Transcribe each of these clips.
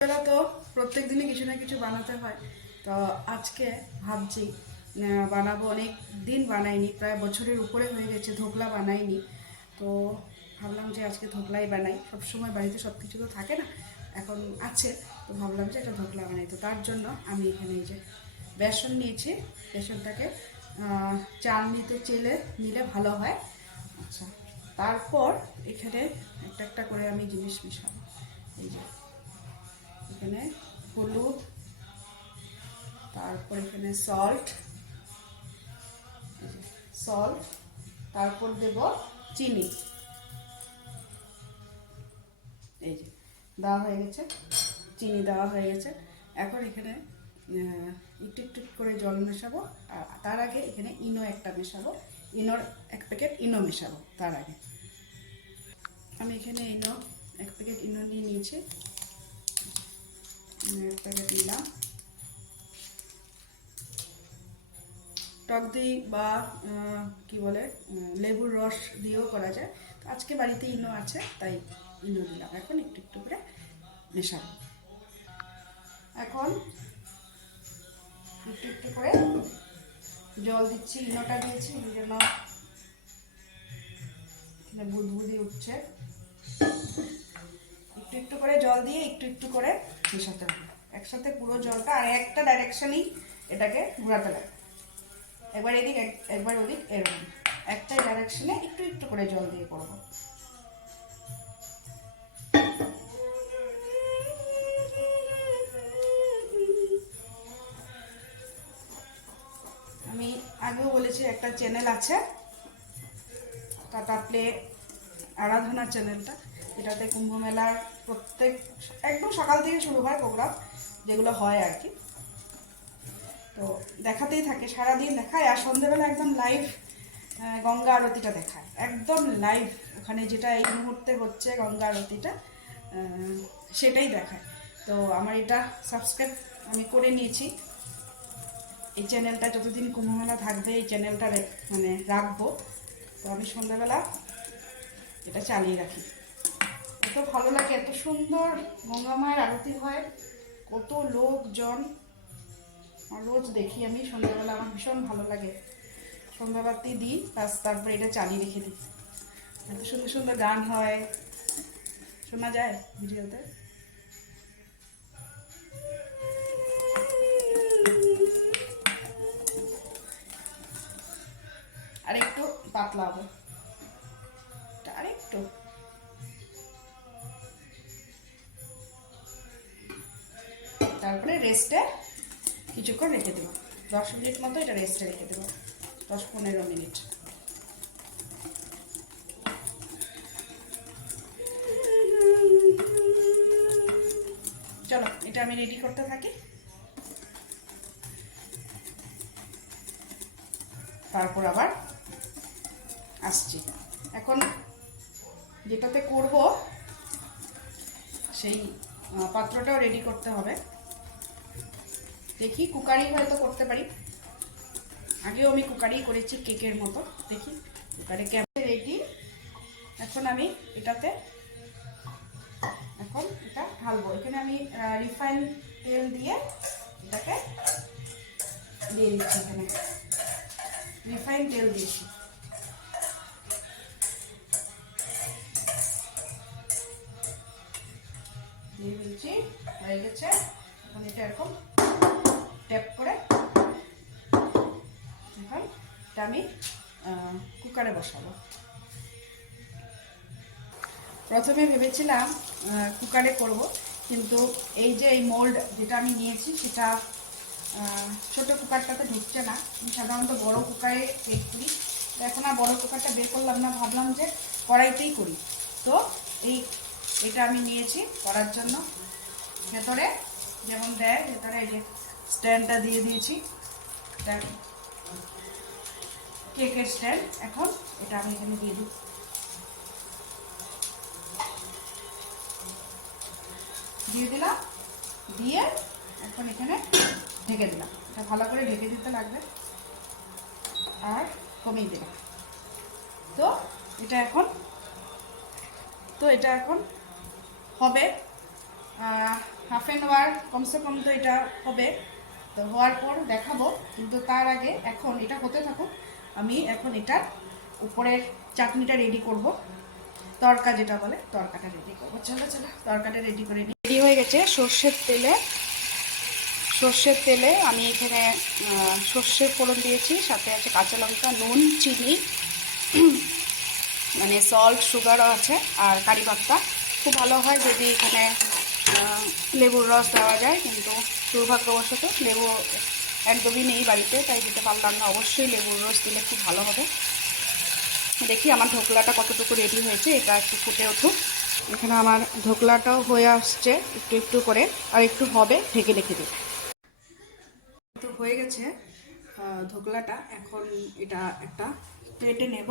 বেলা তো প্রত্যেক দিনই কিছু না কিছু বানাতে হয়। তো আজকে ভাবছি বানাবো। অনেক দিন বানাইনি, প্রায় বছরের উপরে হয়ে গেছে ধোকলা বানাইনি। তো ভাবলাম যে আজকে ধোকলাই বানাই। সবসময় বাড়িতে সব কিছু তো থাকে না, এখন আছে। তো ভাবলাম যে একটা ধোকলা বানাই। তো তার জন্য আমি এখানে এই যে বেসন নিয়েছি। বেসনটাকে চালনিতে চেলে নিলে ভালো হয়। আচ্ছা, তারপর এখানে একটা একটা করে আমি জিনিস মিশাবো। এই যে এখানে হলুদ, তারপর এখানে সল্ট, সল্ট, তারপর দেব চিনি। এই যে দেওয়া হয়ে গেছে, চিনি দেওয়া হয়ে গেছে। এখন এখানে একটু একটু করে জল মেশাবো। আর তার আগে এখানে ইনো একটা মেশাবো। ইনোর এক প্যাকেট ইনো মেশাবো তার আগে। আমি এখানে ইনো এক প্যাকেট ইনো নিয়ে নিয়েছি। এক প্যাকেট নিলাম। টক দই বা কি বলে লেবুর রস দিয়েও করা যায়। আজকে বাড়িতে ইনো আছে তাই ইনো দিলাম। এখন একটু একটু করে মেশাবো। এখন একটু একটু করে জল দিচ্ছি। ইনোটা দিয়েছি এই জন্য বুদবুদি উঠছে। একটু একটু করে জল দিয়ে একটু একটু করে মেশাতে হবে। একসাথে পুরো জলটা আর একটা ডাইরেকশনেই এটাকে ঘোরাতে লাগে। একবার এদিক একবার ওদিক, এরকম একটাই ডাইরেকশনে একটু একটু করে জল দিয়ে করব। আমি আগেও বলেছি একটা চ্যানেল আছে, টাটা প্লে আরাধনা চ্যানেলটা। এটাতে কুম্ভ মেলার প্রত্যেক একদম সকাল থেকে শুরু হয় প্রোগ্রাম, যেগুলো হয় আর কি। তো দেখাতেই থাকে, সারাদিন দেখায়। আর সন্ধ্যেবেলা একদম লাইভ গঙ্গা আরতিটা দেখায়, একদম লাইভ। ওখানে যেটা এই মুহূর্তে হচ্ছে গঙ্গা আরতিটা, সেটাই দেখায়। তো আমার এটা সাবস্ক্রাইব আমি করে নিয়েছি। এই চ্যানেলটা যতদিন কুম্ভমেলা থাকবে এই চ্যানেলটা মানে রাখবো। তো আমি সন্ধ্যাবেলা এটা চালিয়ে রাখি। এত ভালো লাগে, এত সুন্দর গঙ্গা মায়ের আরতি হয়, কত লোকজন। রোজ দেখি আমি সন্ধ্যাবেলা, আমার ভীষণ ভালো লাগে। সন্ধ্যাবাতি দিই, তারপরে এটা চালিয়ে রেখে দিই। এত সুন্দর সুন্দর গান হয়, শোনা যায় ভিডিওতে। আর একটু পাতলা হবে, আর একটু। তারপরে রেস্টে কিছুক্ষণ রেখে দেবো, 10 মিনিট মতো এটা রেস্টে রেখে দেবো, 10-15 মিনিট। চলো এটা আমি রেডি করতে থাকি, তারপর আবার আসছি। এখন যেটাতে করব সেই পাত্রটাও রেডি করতে হবে। দেখি কুকারি হয়তো করতে পারি, আগেও আমি কুকারি করেছি কেকের মতো। দেখি কুকারে কেমন রেডি। এখন আমি এটাতে এখন এটা ঢালবো। এখানে আমি রিফাইন তেল দিয়ে এটাকে দিয়ে দিচ্ছি। এখানে রিফাইন তেল দিয়েছি। দিয়ে দিচ্ছি, হয়ে গেছে। এখন এটা এরকম ট্যাপ করে এখন এটা আমি কুকারে বসাবো। প্রথমে ভেবেছিলাম কুকারে করব, কিন্তু এই যে এই মোল্ড যেটা আমি নিয়েছি সেটা ছোটো কুকারটাতে ঢুকছে না। আমি সাধারণত বড় কুকারে কেক করি, এখন আর বড় কুকারটা বের করলাম না, ভাবলাম যে কড়াইতেই করি। তো এটা আমি নিয়েছি করার জন্য। ভেতরে যেমন দেয়, ভেতরে এই যে স্ট্যান্ডটা দিয়ে দিয়েছি, এটা কেকের স্ট্যান্ড। এখন এটা আমি এখানে দিয়ে দিই, দিয়ে দিলাম। দিয়ে এখন এখানে ঢেকে দিলাম। এটা ভালো করে ঢেকে দিতে লাগবে আর কমিয়ে দিলাম। তো এটা এখন হবে হাফ অ্যান আওয়ার কমসে কম তো এটা হবে। তো হওয়ার পর দেখাবো, কিন্তু তার আগে এখন এটা হতে থাকুক, আমি এখন এটার উপরের চাটনিটা রেডি করব, তড়কা যেটা বলে তড়কাটা রেডি করবো। চলো চলো তড়কাটা রেডি করে নিই। রেডি হয়ে গেছে সর্ষের তেলে আমি এখানে সর্ষের ফোড়ন দিয়েছি, সাথে আছে কাঁচা লঙ্কা, নুন, চিনি, মানে সল্ট, সুগারও আছে, আর কারি পাত্তা। খুব ভালো হয় যদি এখানে লেবুর রস দেওয়া যায়, কিন্তু দুর্ভাগ্যবশত লেবু একদমই নেই বাড়িতে, তাই দিতে পারলাম না। অবশ্যই লেবুর রস দিলে খুব ভালো হবে। দেখি আমার ধোকলাটা কতটুকু রেডি হয়েছে, এটা একটু ফুটে উঠুক। এখানে আমার ধোকলাটাও হয়ে আসছে একটু একটু করে, আর একটু হবে, ঢেকে রেখে দিই। একটু হয়ে গেছে ধোকলাটা। এখন এটা একটা প্লেটে নেব।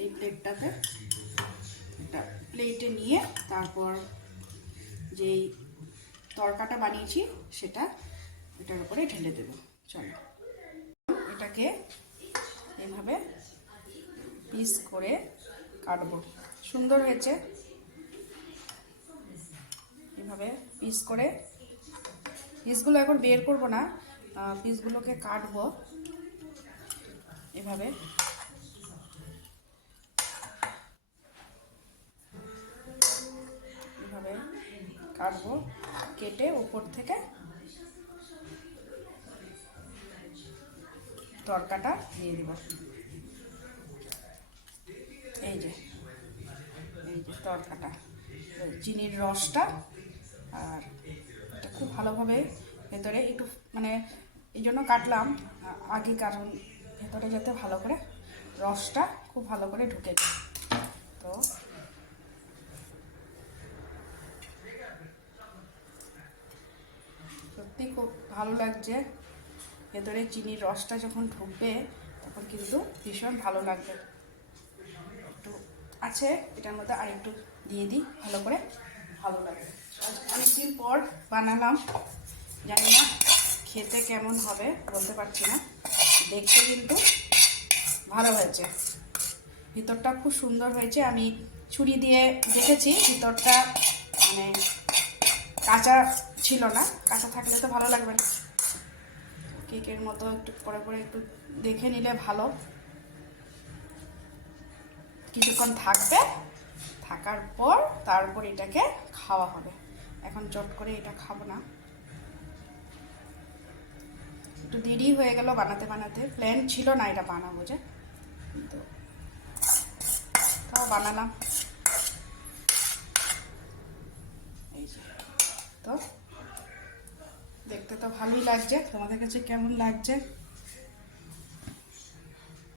এই প্লেটটাতে একটা প্লেটে নিয়ে তারপর যেই তড়কাটা বানিয়েছি সেটা এটার উপরে ঢেলে দেব। চলো এটাকে এইভাবে পিস করে কাটবো। সুন্দর হয়েছে, এইভাবে পিস করে। পিসগুলো এখন বের করব না, পিসগুলোকে কাটবো এভাবে। এভাবে কাটবো, কেটে উপর থেকে তড়কাটা দিয়ে দেব। এই যে তড়কাটা, চিনির রসটা, আর এটা খুব ভালোভাবে ভেতরে একটু, মানে এই জন্য কাটলাম আগে, কারণ ভেতরে যাতে ভালো করে রসটা খুব ভালো করে ঢুকে যায়। তো সত্যি খুব ভালো লাগছে, ভেতরে চিনির রসটা যখন ঢুকবে তখন কিন্তু ভীষণ ভালো লাগবে। একটু আছে এটার মধ্যে, আর একটু দিয়ে দিই, ভালো করে ভালো লাগে। অনেকদিন পর বানালাম, জানি না খেতে কেমন হবে, বলতে পারছি না। দেখতে কিন্তু ভালো হয়েছে, ভিতরটা খুব সুন্দর হয়েছে। আমি ছুরি দিয়ে দেখেছি, ভিতরটা মানে কাঁচা ছিল না, কাঁচা থাকলে তো ভালো লাগবে না। কেকের মতো একটু পরে পরে একটু দেখে নিলে ভালো। কিছুক্ষণ থাকবে, থাকার পর তারপর এটাকে খাওয়া হবে। এখন চট করে এটা খাবো না, একটু দেরি হয়ে গেল বানাতে বানাতে। প্ল্যান ছিল না এটা বানাবো যে, কিন্তু তাও বানালাম। এই যে, তো দেখতে তো ভালোই লাগছে। তোমাদের কাছে কেমন লাগছে